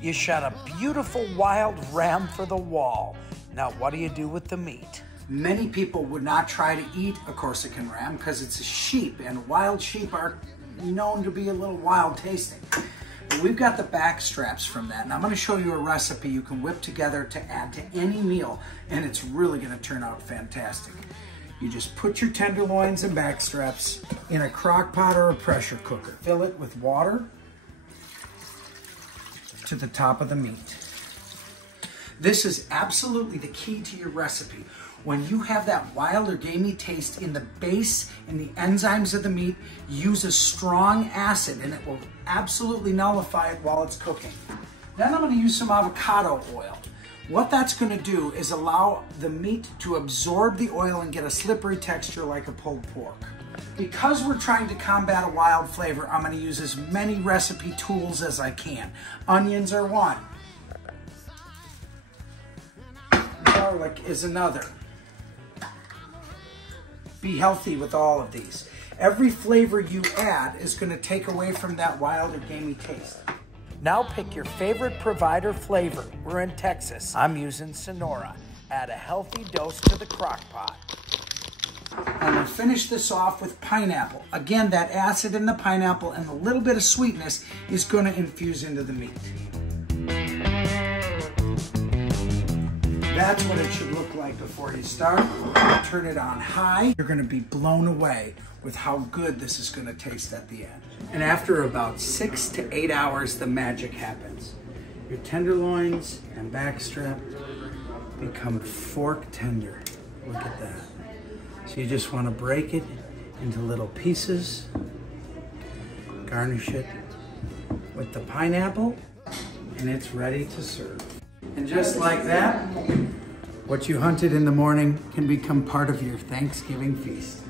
You shot a beautiful wild ram for the wall. Now what do you do with the meat? Many people would not try to eat a Corsican ram because it's a sheep, and wild sheep are known to be a little wild tasting. But we've got the back straps from that, and I'm going to show you a recipe you can whip together to add to any meal, and it's really going to turn out fantastic. You just put your tenderloins and back straps in a crock pot or a pressure cooker. Fill it with water to the top of the meat. This is absolutely the key to your recipe. When you have that wild or gamey taste in the base and the enzymes of the meat, use a strong acid and it will absolutely nullify it while it's cooking. Then I'm going to use some avocado oil. What that's going to do is allow the meat to absorb the oil and get a slippery texture like a pulled pork. Because we're trying to combat a wild flavor, I'm going to use as many recipe tools as I can. Onions are one. Garlic is another. Be healthy with all of these. Every flavor you add is going to take away from that wild or gamey taste. Now pick your favorite provider flavor. We're in Texas. I'm using Sonora. Add a healthy dose to the crock pot. I'm going to finish this off with pineapple. Again, that acid in the pineapple and a little bit of sweetness is going to infuse into the meat. That's what it should look like before you start. Turn it on high. You're going to be blown away with how good this is going to taste at the end. And after about 6 to 8 hours, the magic happens. Your tenderloins and backstrap become fork tender. Look at that. So you just want to break it into little pieces, garnish it with the pineapple, and it's ready to serve. And just like that, what you hunted in the morning can become part of your Thanksgiving feast.